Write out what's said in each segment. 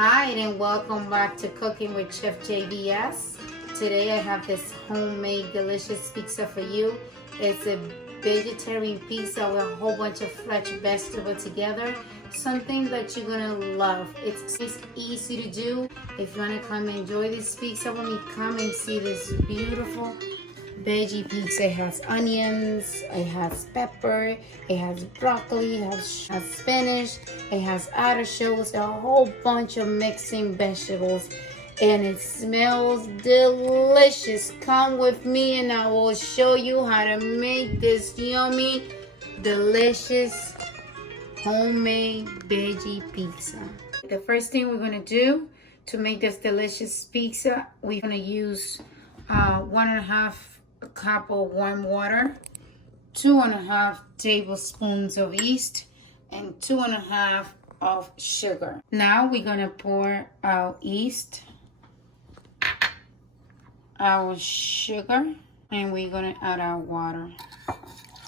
Hi and welcome back to Cooking with Chef JVS. Today I have this homemade delicious pizza for you. It's a vegetarian pizza with a whole bunch of fresh vegetables together. Something that you're gonna love. It's easy to do. If you wanna come enjoy this pizza with me, come and see this beautiful veggie pizza. It has onions, it has pepper, it has broccoli, it has spinach, it has artichokes, a whole bunch of mixing vegetables, and it smells delicious. Come with me and I will show you how to make this yummy, delicious homemade veggie pizza. The first thing we're gonna do to make this delicious pizza, we're gonna use 1.5 cup of warm water, 2.5 tablespoons of yeast, and 2.5 of sugar. Now we're gonna pour our yeast, our sugar, and we're gonna add our water.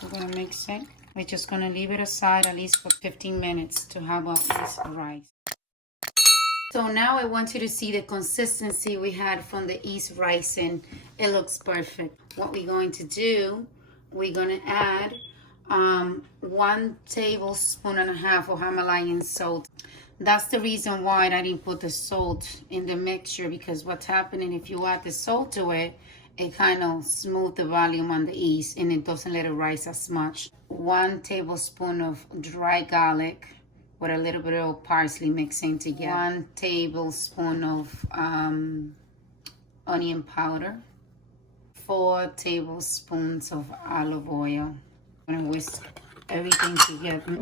We're gonna mix it. We're just gonna leave it aside at least for 15 minutes to have our yeast rise. So now I want you to see the consistency we had from the yeast rising. It looks perfect. What we're going to do, we're going to add 1.5 tablespoons of Himalayan salt. That's the reason why I didn't put the salt in the mixture, because what's happening if you add the salt to it, it kind of smooths the volume on the yeast and it doesn't let it rise as much. 1 tablespoon of dry garlic with a little bit of parsley mixing together. 1 tablespoon of onion powder. 4 tablespoons of olive oil. I'm gonna whisk everything together.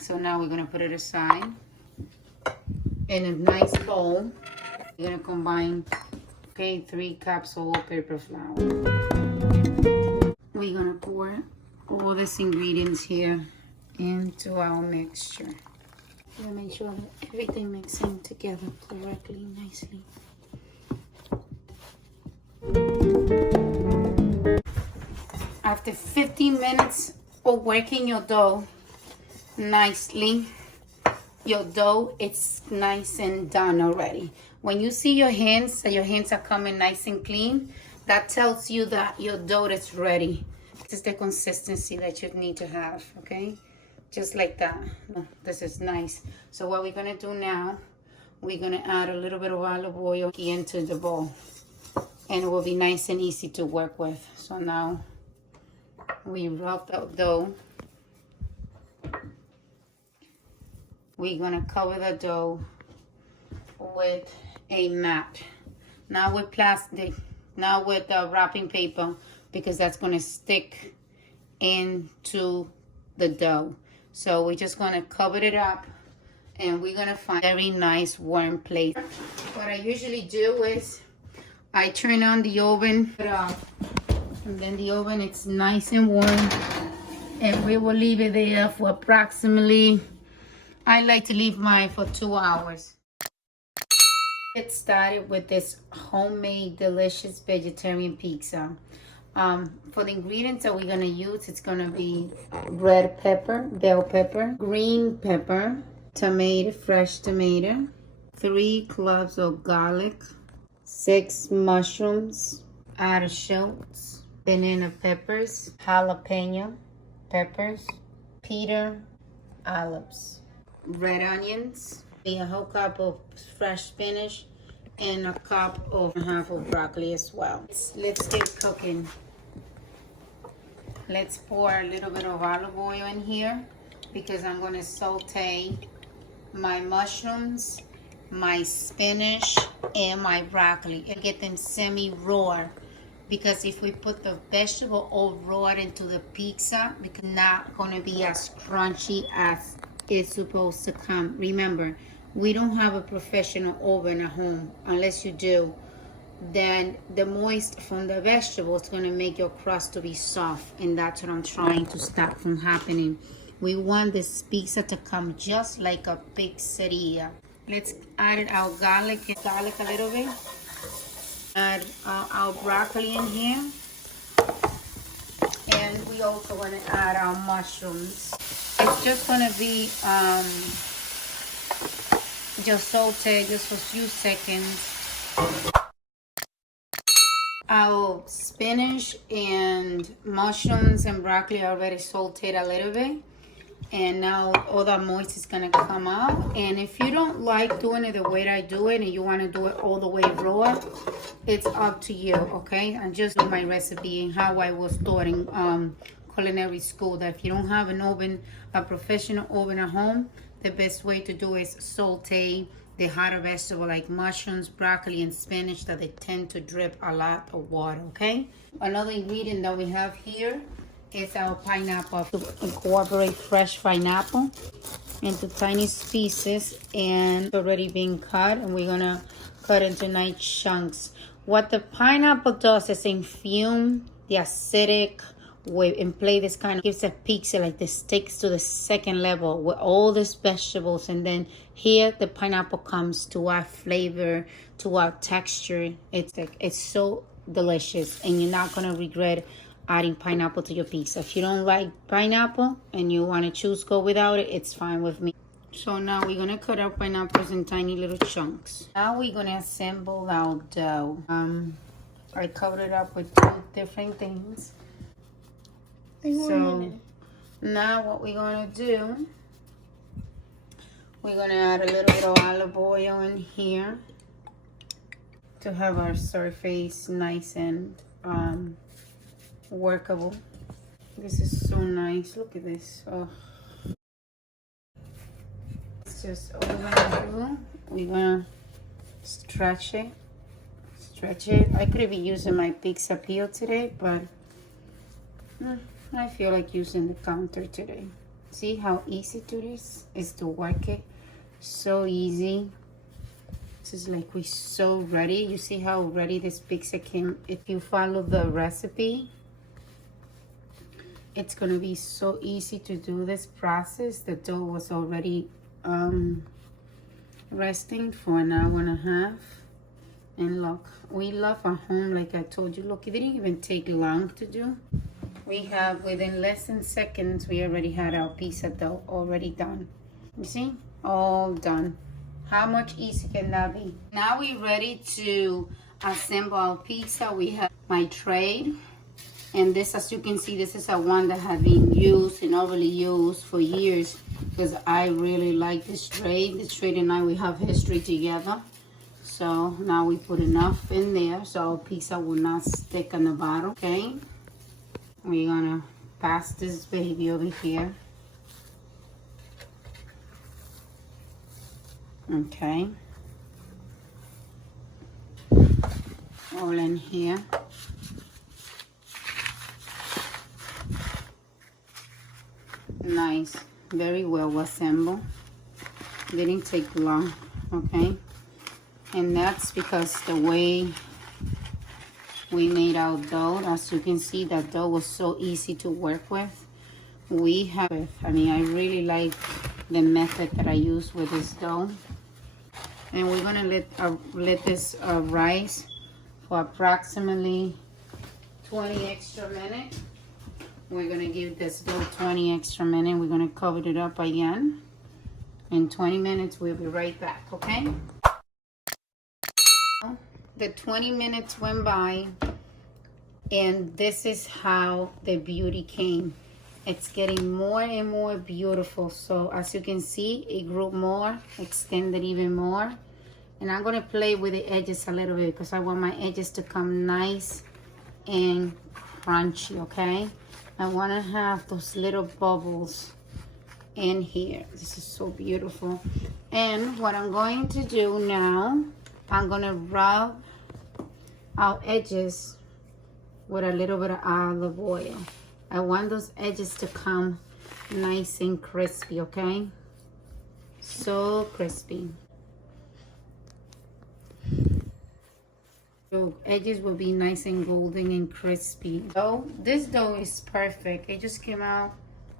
So now we're gonna put it aside. In a nice bowl, we're gonna combine 3 cups of all-purpose flour. We're gonna pour all these ingredients here into our mixture. We're gonna make sure that everything mixing together correctly, nicely. After 15 minutes of working your dough nicely, your dough is nice and done already. When you see your hands, that your hands are coming nice and clean, that tells you that your dough is ready. This is the consistency that you need to have, okay? Just like that. This is nice. So what we're gonna do now, we're gonna add a little bit of olive oil into the bowl, and it will be nice and easy to work with. So now we rub the dough. We're gonna cover the dough with a mat, not with plastic, not with wrapping paper, because that's gonna stick into the dough. So we're just gonna cover it up, and we're gonna find a very nice warm place. What I usually do is I turn on the oven, and then the oven it's nice and warm, and we will leave it there for approximately, I like to leave mine for 2 hours. Get started with this homemade delicious vegetarian pizza. For the ingredients that we're gonna use, it's gonna be red pepper, bell pepper, green pepper, tomato, fresh tomato, 3 cloves of garlic, 6 mushrooms, artichokes, banana peppers, jalapeno peppers, Peter olives, red onions, a whole cup of fresh spinach, and a cup of half of broccoli as well. Let's get cooking. Let's pour a little bit of olive oil in here, because I'm going to saute my mushrooms, my spinach, and my broccoli, and get them semi-raw, because if we put the vegetable all raw into the pizza, it's not going to be as crunchy as it's supposed to come. Remember, we don't have a professional oven at home. Unless you do, then the moist from the vegetable is going to make your crust to be soft, and that's what I'm trying to stop from happening. We want this pizza to come just like a pizzeria. Let's add our garlic a little bit. Add our broccoli in here, and we also want to add our mushrooms. It's just going to be Just saute just for a few seconds. Our spinach and mushrooms and broccoli already sauteed a little bit. And now all that moist is gonna come out. And if you don't like doing it the way I do it and you wanna do it all the way raw, it's up to you, okay? I just do my recipe and how I was taught in culinary school, that if you don't have an oven, a professional oven at home, the best way to do is saute the hotter vegetable like mushrooms, broccoli, and spinach, that they tend to drip a lot of water, okay? Another ingredient that we have here is our pineapple. To incorporate fresh pineapple into tiny pieces, and it's already been cut, and we're gonna cut into nice chunks. What the pineapple does is infuse the acidic with and play this kind of, gives a pizza like this, takes to the second level with all these vegetables, and then here the pineapple comes to our flavor, to our texture. It's so delicious, and you're not gonna regret adding pineapple to your pizza. If you don't like pineapple and you want to choose go without it, it's fine with me. So now we're gonna cut our pineapples in tiny little chunks. Now we're gonna assemble our dough. I covered it up with 2 different things. So now what we're gonna do, we're gonna add a little bit of olive oil in here to have our surface nice and workable. This is so nice. Look at this. Oh, it's just all we're gonna do. We're gonna stretch it. I could be using my pizza peel today, but I feel like using the counter today. See how easy it is to work it. So easy. This is like we're so ready. You see how ready this pizza came. If you follow the recipe, it's gonna be so easy to do this process. The dough was already resting for an hour and a half. And look, we love our home, like I told you. Look, it didn't even take long to do. We have, within less than seconds, we already had our pizza dough already done. You see? All done. How much easier can that be? Now we're ready to assemble our pizza. We have my tray. And this, as you can see, this is a one that has been used and overly used for years, because I really like this tray. This tray and I, we have history together. So now we put enough in there so our pizza will not stick on the bottom, okay? We're gonna pass this baby over here. Okay. All in here. Nice, very well assembled. Didn't take long, okay? And that's because the way we made our dough, as you can see, that dough was so easy to work with. I mean, I really like the method that I use with this dough. And we're gonna let this rise for approximately 20 extra minutes. We're gonna give this dough 20 extra minutes. We're gonna cover it up again. In 20 minutes, we'll be right back, okay? The 20 minutes went by, and this is how the beauty came. It's getting more and more beautiful. So as you can see, it grew more, extended even more. And I'm gonna play with the edges a little bit because I want my edges to come nice and crunchy, okay? I wanna have those little bubbles in here. This is so beautiful. And what I'm going to do now, I'm gonna rub our edges with a little bit of olive oil. I want those edges to come nice and crispy, okay? So crispy. So edges will be nice and golden and crispy. So this dough is perfect. It just came out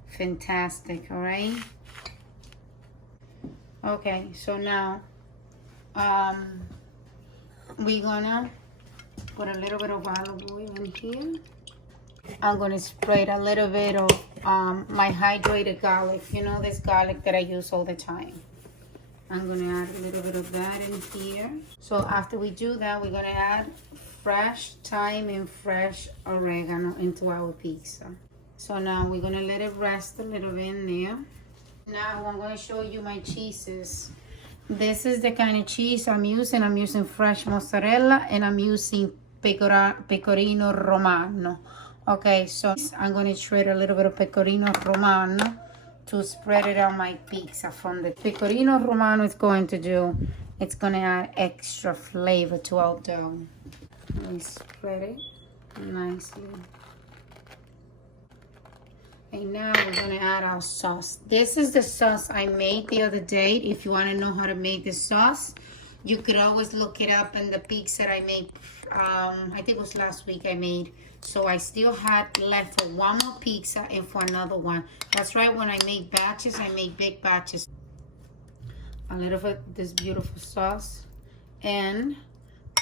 fantastic, all right? Okay, so now we're gonna put a little bit of olive oil in here. I'm gonna spread a little bit of my hydrated garlic. You know, this garlic that I use all the time. I'm gonna add a little bit of that in here. So after we do that, we're gonna add fresh thyme and fresh oregano into our pizza. So now we're gonna let it rest a little bit in there. Now I'm gonna show you my cheeses. This is the kind of cheese I'm using. I'm using fresh mozzarella and I'm using pecorino romano. Okay, so I'm gonna shred a little bit of pecorino romano to spread it on my pizza. From the pecorino romano is going to do, it's gonna add extra flavor to our dough. Let me spread it nicely. And now we're gonna add our sauce. This is the sauce I made the other day. If you wanna know how to make this sauce, you could always look it up in the pizza that I made. I think it was last week I made. So I still had left for one more pizza and for another one. That's right, when I make batches, I make big batches. A little bit of this beautiful sauce. And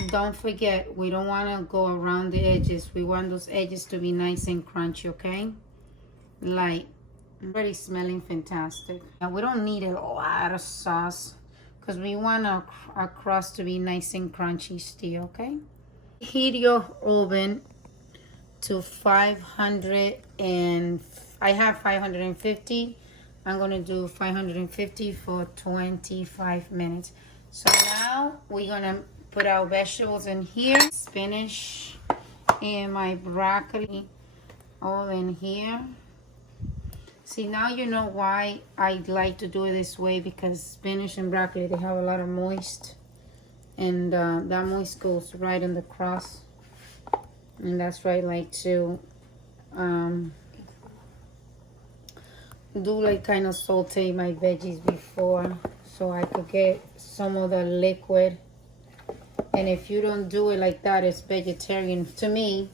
don't forget, we don't wanna go around the edges. We want those edges to be nice and crunchy, okay? Like, already smelling fantastic. And we don't need a lot of sauce because we want our crust to be nice and crunchy still, okay? Heat your oven to 500 and I have 550. I'm gonna do 550 for 25 minutes. So now we're gonna put our vegetables in here. Spinach and my broccoli all in here. See, now you know why I like to do it this way, because spinach and broccoli, they have a lot of moist. And that moist goes right in the crust. And that's why I like to do like kind of saute my veggies before, so I could get some of the liquid. And if you don't do it like that, it's vegetarian. To me,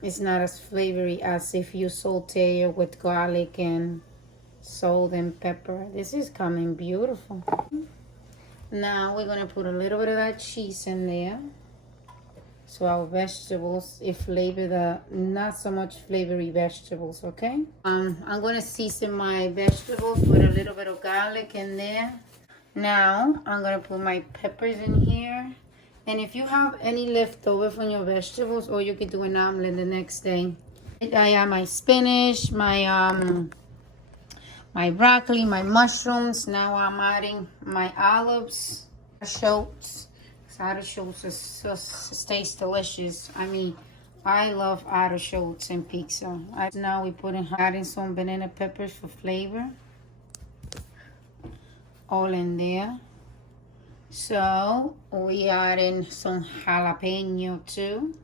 it's not as flavory as if you saute it with garlic and salt and pepper. This is coming beautiful. Now we're gonna put a little bit of that cheese in there. So our vegetables, it flavor the not so much flavory vegetables, okay? I'm gonna season my vegetables with a little bit of garlic in there. Now I'm gonna put my peppers in here. And if you have any leftover from your vegetables, or you could do an omelet the next day. I have my spinach, my broccoli, my mushrooms. Now I'm adding my olives, artichokes. Artichokes tastes delicious. I mean, I love artichokes in pizza. Now we're adding some banana peppers for flavor. All in there. So we adding some jalapeno too.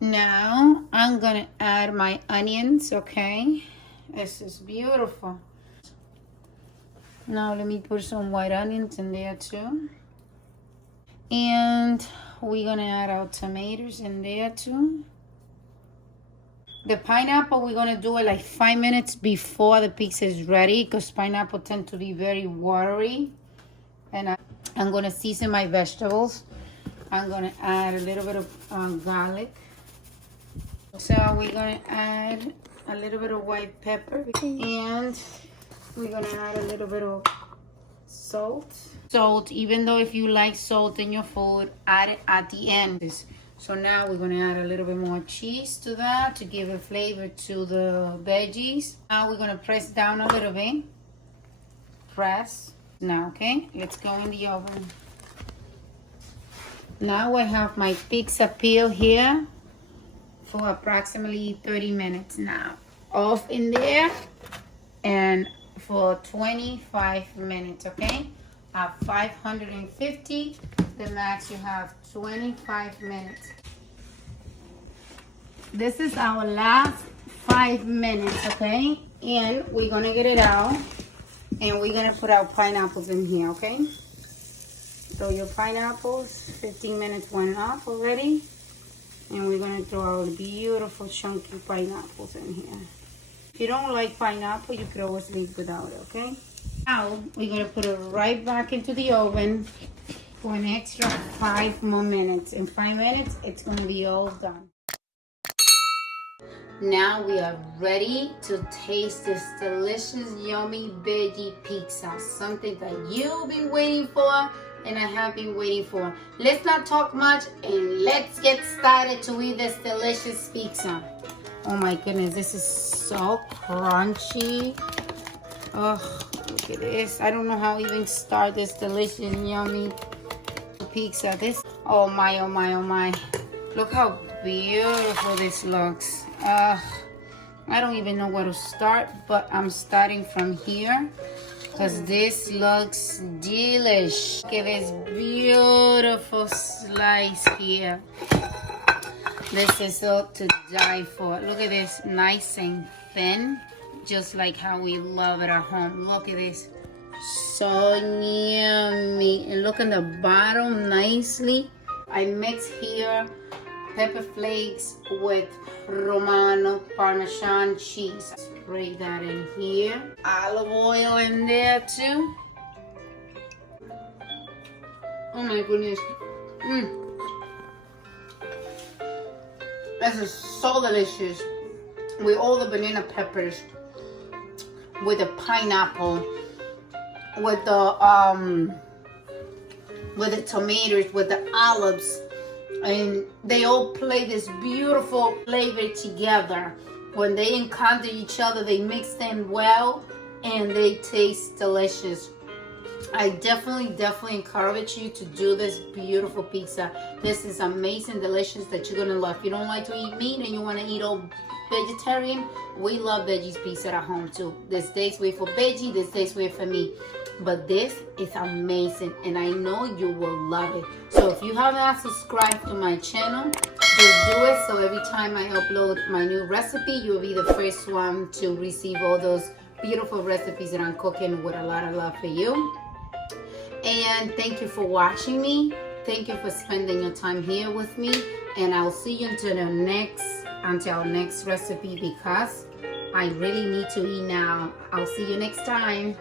Now I'm gonna add my onions, okay? This is beautiful. Now let me put some white onions in there too. And we're gonna add our tomatoes in there too. The pineapple, we're gonna do it like 5 minutes before the pizza is ready, because pineapple tend to be very watery. And I'm gonna season my vegetables. I'm gonna add a little bit of garlic. So we're gonna add a little bit of white pepper, and we're gonna add a little bit of salt. Salt, even though if you like salt in your food, add it at the end. So now we're gonna add a little bit more cheese to that to give a flavor to the veggies. Now we're gonna press down a little bit. Press. Now, okay, let's go in the oven. Now I have my pizza peel here for approximately 30 minutes now. Off in there and for 25 minutes, okay? At 550, the max you have 25 minutes. This is our last 5 minutes, okay? And we're gonna get it out. And we're gonna put our pineapples in here, okay? So your pineapples, 15 minutes went up already. And we're gonna throw our beautiful chunky pineapples in here. If you don't like pineapple, you could always leave without it, okay? Now, we're gonna put it right back into the oven for an extra 5 more minutes. In 5 minutes, it's gonna be all done. Now we are ready to taste this delicious, yummy veggie pizza. Something that you've been waiting for and I have been waiting for. Let's not talk much and let's get started to eat this delicious pizza. Oh my goodness, this is so crunchy. Oh, look at this. I don't know how to even start this delicious, yummy pizza. Oh my, oh my, oh my. Look how beautiful this looks. I don't even know where to start, but I'm starting from here because this looks delish. Look at this beautiful slice here. This is all to die for. Look at this, nice and thin, just like how we love it at home. Look at this, so yummy. And look at the bottom nicely. I mix here pepper flakes with Romano Parmesan cheese. Spray that in here. Olive oil in there too. Oh my goodness. This is so delicious. With all the banana peppers, with the pineapple, with the tomatoes, with the olives, and they all play this beautiful flavor together. When they encounter each other, they mix them well and they taste delicious. I definitely encourage you to do this beautiful pizza. This is amazing, delicious, that you're gonna love. If you don't like to eat meat and you want to eat all vegetarian, we love Veggies pizza at home too. This tastes way for veggie, this tastes way for me. But this is amazing and I know you will love it. So if you have not subscribed to my channel, just do it, so every time I upload my new recipe, you'll be the first one to receive all those beautiful recipes that I'm cooking with a lot of love for you. And thank you for watching me. Thank you for spending your time here with me. And I'll see you until our next recipe, because I really need to eat now. I'll see you next time.